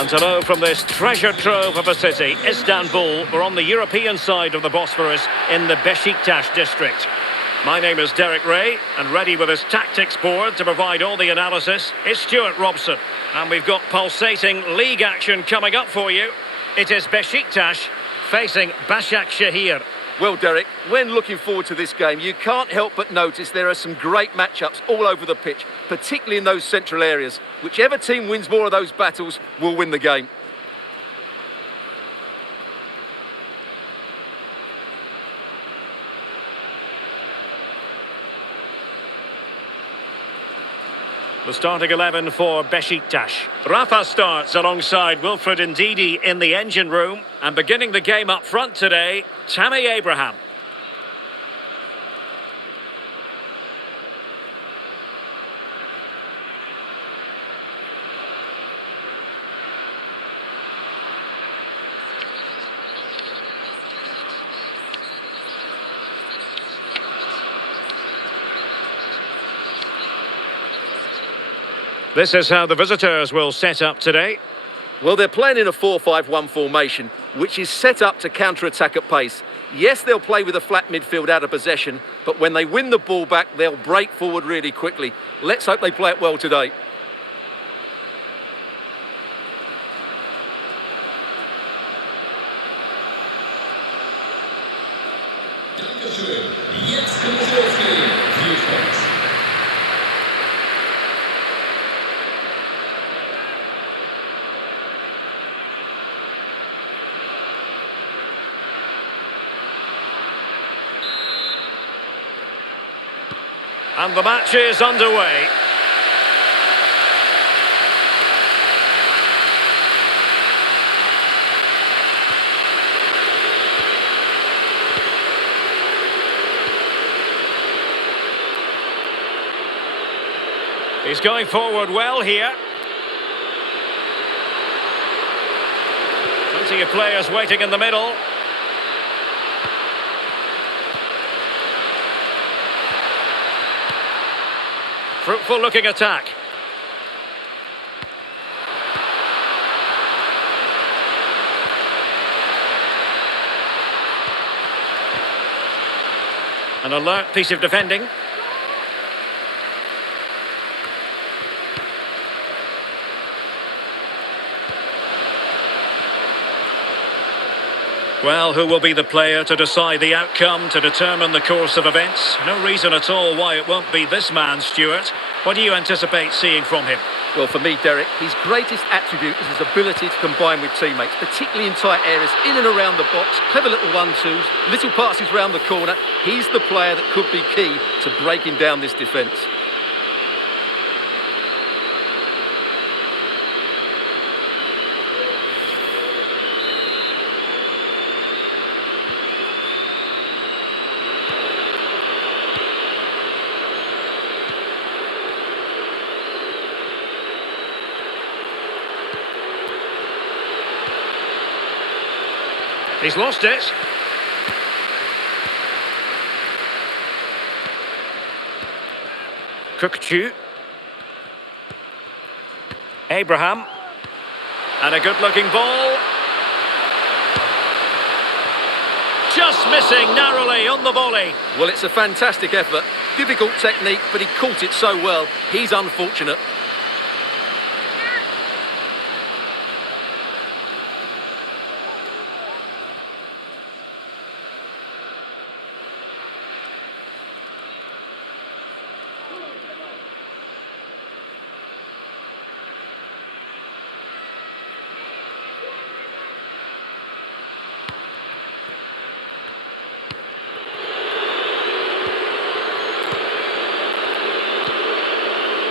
And hello from this treasure trove of a city, Istanbul. We're on the European side of the Bosphorus in the Beşiktaş district. My name is Derek Ray, and ready with his tactics board to provide all the analysis is Stuart Robson. And we've got pulsating league action coming up for you. It is Beşiktaş facing Başakşehir. Well, Derek, when looking forward to this game, you can't help but notice there are some great matchups all over the pitch, particularly in those central areas. Whichever team wins more of those battles will win the game. The starting 11 for Beşiktaş. Rafa starts alongside Wilfred Ndidi in the engine room. And beginning the game up front today, Tammy Abraham. This is how the visitors will set up today. Well, they're playing in a 4-5-1 formation, which is set up to counter-attack at pace. Yes, they'll play with a flat midfield out of possession, but when they win the ball back, they'll break forward really quickly. Let's hope they play it well today. And the match is underway. He's going forward well here. Plenty of players waiting in the middle. Fruitful looking attack. An alert piece of defending. Well, who will be the player to decide the outcome, to determine the course of events? No reason at all why it won't be this man, Stuart. What do you anticipate seeing from him? Well, for me, Derek, his greatest attribute is his ability to combine with teammates, particularly in tight areas, in and around the box, clever little 1-2s, little passes round the corner. He's the player that could be key to breaking down this defence. He's lost it. Kukçu. Abraham. And a good-looking ball. Just missing narrowly on the volley. Well, it's a fantastic effort. Difficult technique, but he caught it so well. He's unfortunate.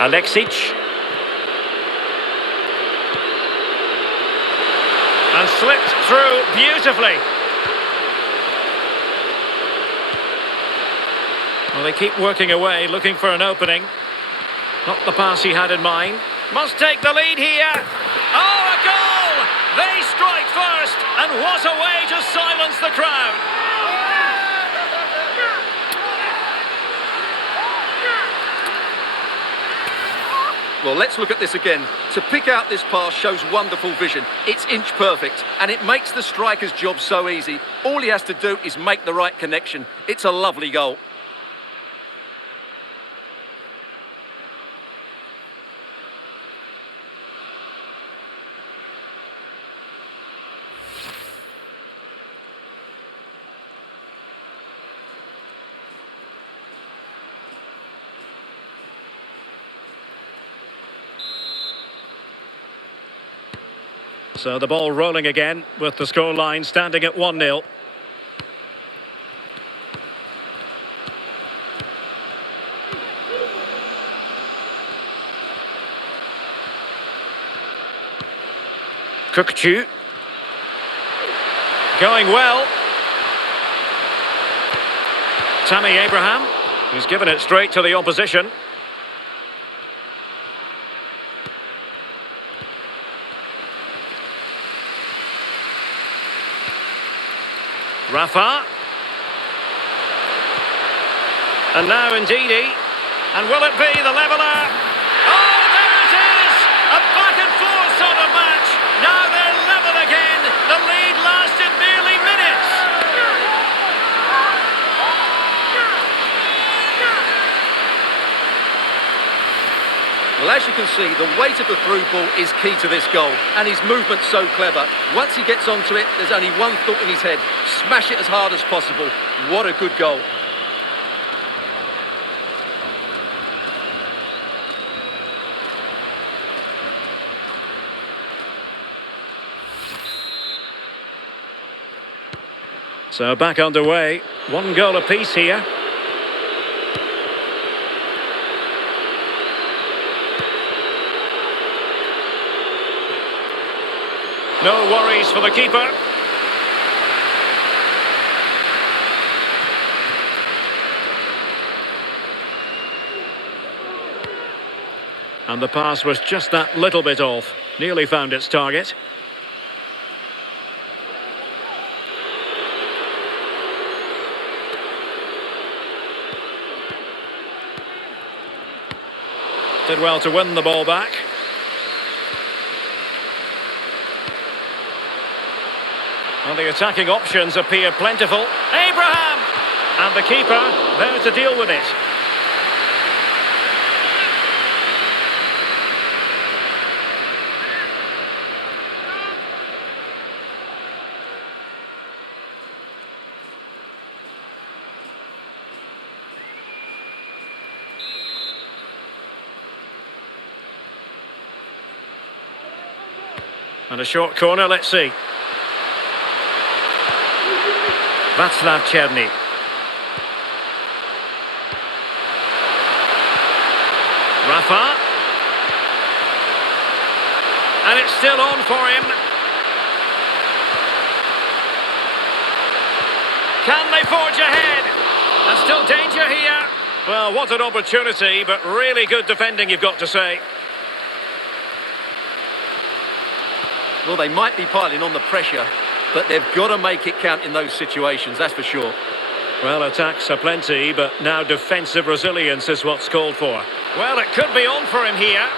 Alexic. And slipped through beautifully. Well, they keep working away, looking for an opening. Not the pass he had in mind. Must take the lead here. Oh, a goal! They strike first, and what a way to silence the crowd. Well, let's look at this again. To pick out this pass shows wonderful vision. It's inch perfect, and it makes the striker's job so easy. All he has to do is make the right connection. It's a lovely goal. So the ball rolling again with the scoreline standing at 1-0. Kukcu. Going well. Tammy Abraham. He's given it straight to the opposition. Rafa. And now Ndidi. And will it be the leveller? Oh, there it is! A back and forth sort of match. Now they're level again. The lead lasted merely minutes. Well, as you can see, the weight of the through ball is key to this goal, and his movement's so clever. Once he gets onto it, there's only one thought in his head: smash it as hard as possible. What a good goal. So back underway. 1 goal apiece here. No worries for the keeper. And the pass was just that little bit off. Nearly found its target. Did well to win the ball back. And the attacking options appear plentiful. Abraham! And the keeper there to deal with it. And a short corner, let's see. Václav Černý. Rafa. And it's still on for him. Can they forge ahead? And still danger here. Well, what an opportunity, but really good defending, you've got to say. Well, they might be piling on the pressure, but they've got to make it count in those situations, that's for sure. Well, attacks are plenty, but now defensive resilience is what's called for. Well, it could be on for him here.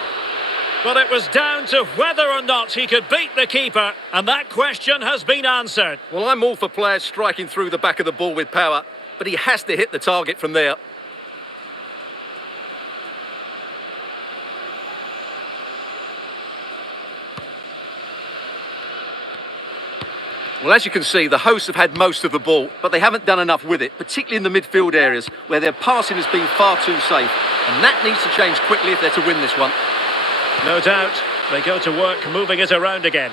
But it was down to whether or not he could beat the keeper, and that question has been answered. Well, I'm all for players striking through the back of the ball with power, but he has to hit the target from there. Well, as you can see, the hosts have had most of the ball, but they haven't done enough with it, particularly in the midfield areas, where their passing has been far too safe. And that needs to change quickly if they're to win this one. No doubt. They go to work moving it around again.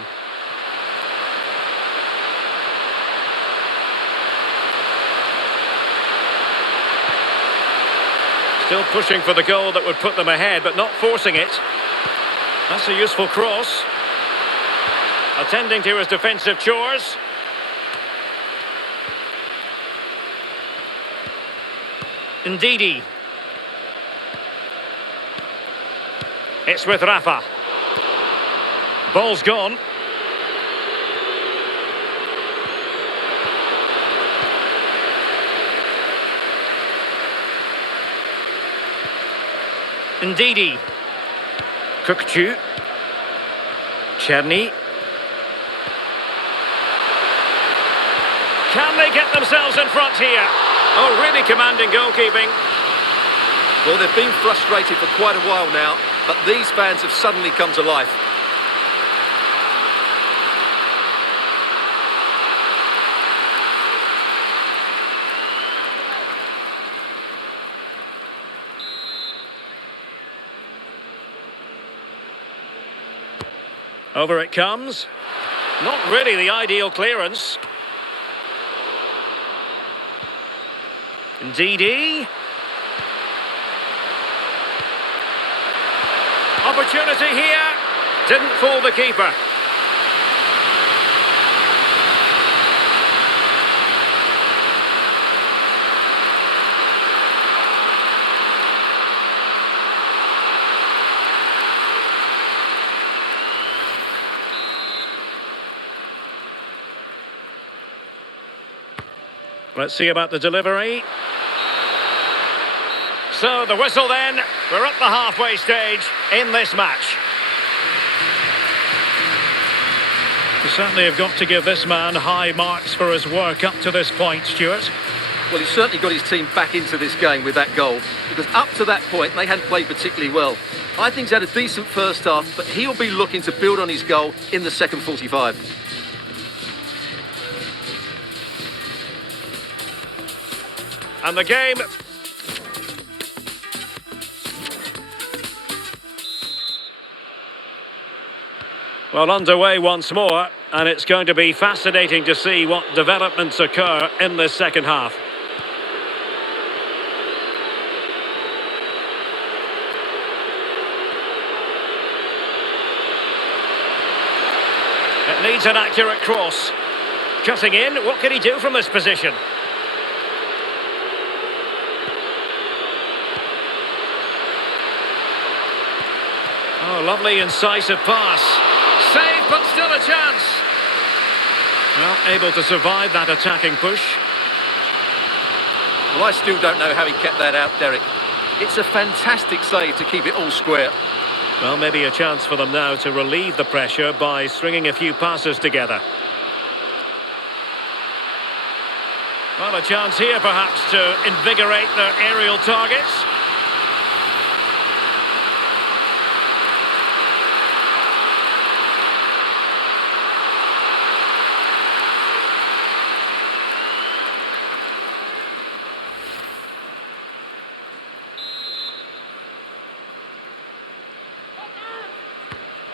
Still pushing for the goal that would put them ahead, but not forcing it. That's a useful cross. Attending to his defensive chores. Ndidi. It's with Rafa. Ball's gone. Ndidi. Kukcu. Cherny. Can they get themselves in front here? Oh, really commanding goalkeeping. Well, they've been frustrated for quite a while now, but these fans have suddenly come to life. Over it comes. Not really the ideal clearance. Indeedy. Opportunity here. Didn't fool the keeper. Let's see about the delivery. So the whistle then. We're at the halfway stage in this match. You certainly have got to give this man high marks for his work up to this point, Stuart. Well, he's certainly got his team back into this game with that goal, because up to that point they hadn't played particularly well. I think he's had a decent first half, but he'll be looking to build on his goal in the second 45. And the game... well, underway once more, and it's going to be fascinating to see what developments occur in this second half. It needs an accurate cross. Cutting in, what can he do from this position? Oh, lovely incisive pass. Save, but still a chance. Well, able to survive that attacking push. Well, I still don't know how he kept that out, Derek. It's a fantastic save to keep it all square. Well, maybe a chance for them now to relieve the pressure by stringing a few passes together. Well, a chance here perhaps to invigorate their aerial targets.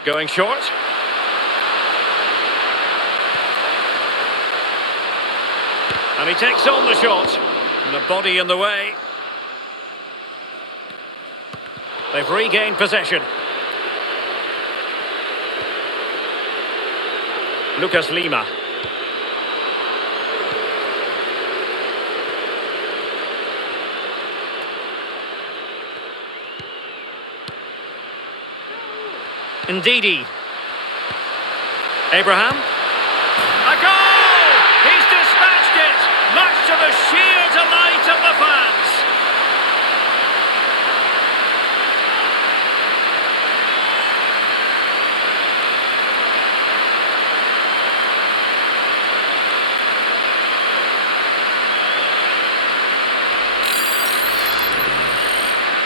Going short. And he takes on the shot. And a body in the way. They've regained possession. Lucas Lima. Indeedy. Abraham. A goal! He's dispatched it, much to the sheer delight of the fans.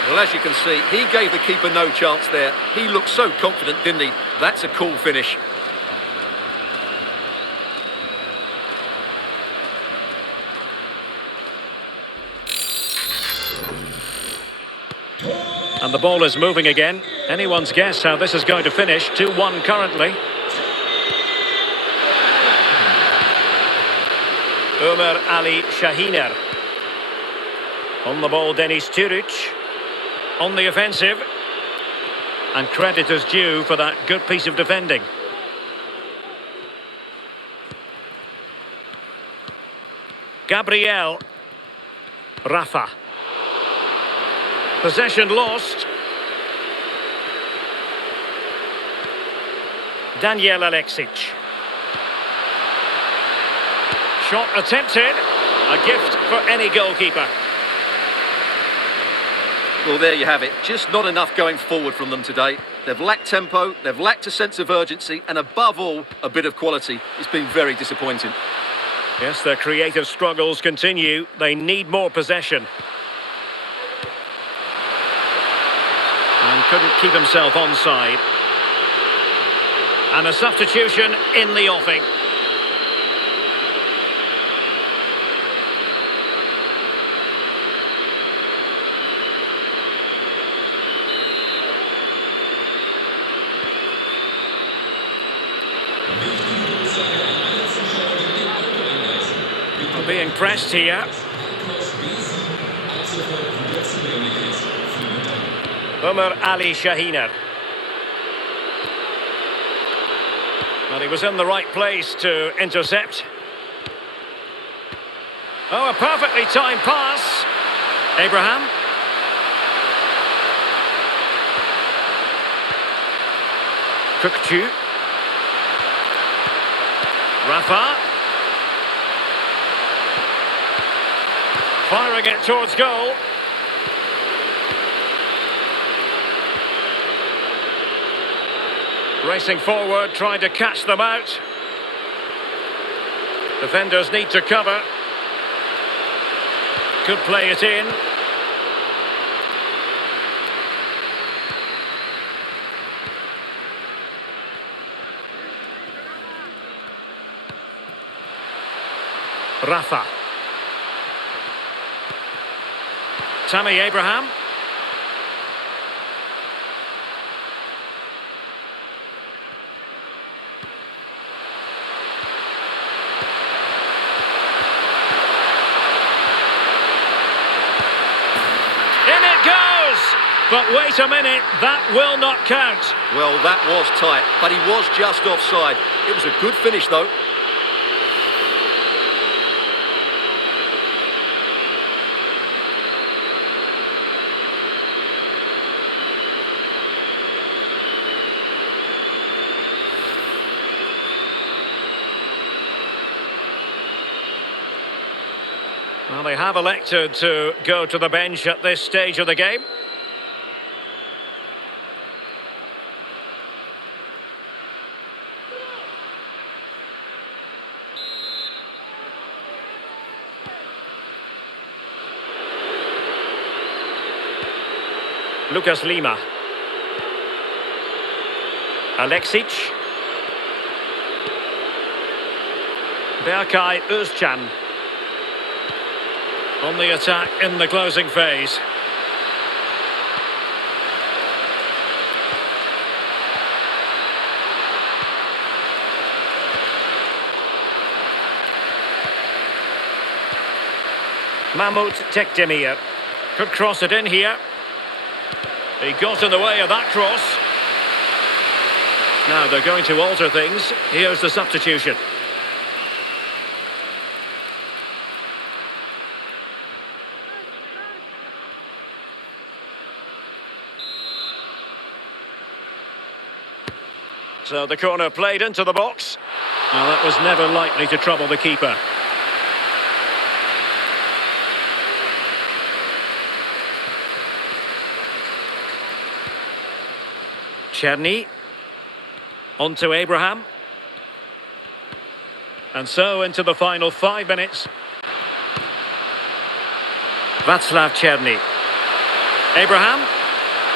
Well, as you can see, he gave the keeper no chance there. He looked so confident, didn't he? That's a cool finish. And the ball is moving again. Anyone's guess how this is going to finish. 2-1 currently. Ömer Ali Şahiner. On the ball, Deniz Türüç. On the offensive. And credit is due for that good piece of defending. Gabriel. Rafa. Possession lost. Daniel Alexic. Shot attempted. A gift for any goalkeeper. Well, there you have it. Just not enough going forward from them today. They've lacked tempo, they've lacked a sense of urgency, and above all, a bit of quality. It's been very disappointing. Yes, their creative struggles continue. They need more possession. And couldn't keep himself onside. And a substitution in the offing. Being pressed here. Umar Ali Shahiner. Well, he was in the right place to intercept. Oh, a perfectly timed pass. Abraham. Kukcu. Rafa. Firing it towards goal. Racing forward, trying to catch them out. Defenders need to cover. Could play it in. Rafa. Tammy Abraham. In it goes! But wait a minute, that will not count. Well, that was tight, but he was just offside. It was a good finish, though. Well, they have elected to go to the bench at this stage of the game. Lucas Lima. Alexic. Berkay Özcan. On the attack in the closing phase. Mahmoud Tekdemir could cross it in here. He got in the way of that cross. Now they're going to alter things. Here's the substitution. So the corner played into the box. Well, that was never likely to trouble the keeper. Czerny. On to Abraham. And so into the final 5 minutes. Václav Czerny. Abraham.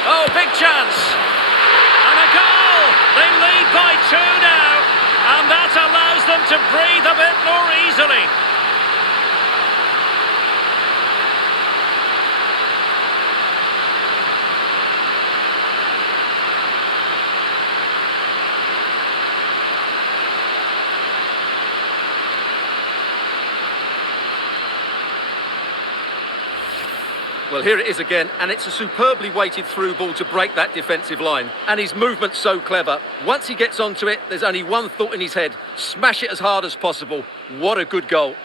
Oh, big chance. And a goal! They lead by 2 now. And that allows them to breathe a bit more easily. Well, here it is again, and it's a superbly weighted through ball to break that defensive line. And his movement's so clever. Once he gets onto it, there's only one thought in his head. Smash it as hard as possible. What a good goal.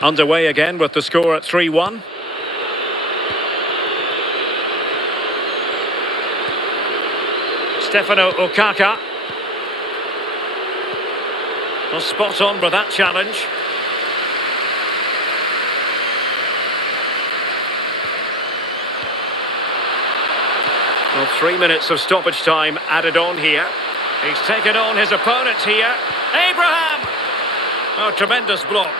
Underway again with the score at 3-1. Stefano Okaka. Well, spot on with that challenge. Well, 3 minutes of stoppage time added on here. He's taken on his opponent here. Abraham! Oh, tremendous block.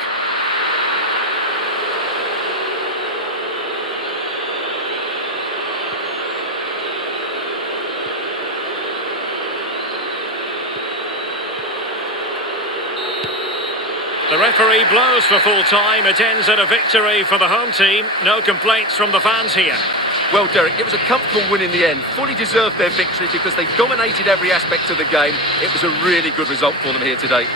The referee blows for full time. It ends in a victory for the home team. No complaints from the fans here. Well, Derek, it was a comfortable win in the end. Fully deserved their victory because they dominated every aspect of the game. It was a really good result for them here today.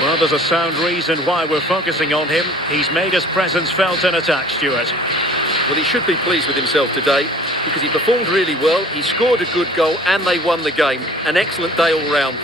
Well, there's a sound reason why we're focusing on him. He's made his presence felt in attack, Stuart. Well, he should be pleased with himself today because he performed really well, he scored a good goal and they won the game. An excellent day all round.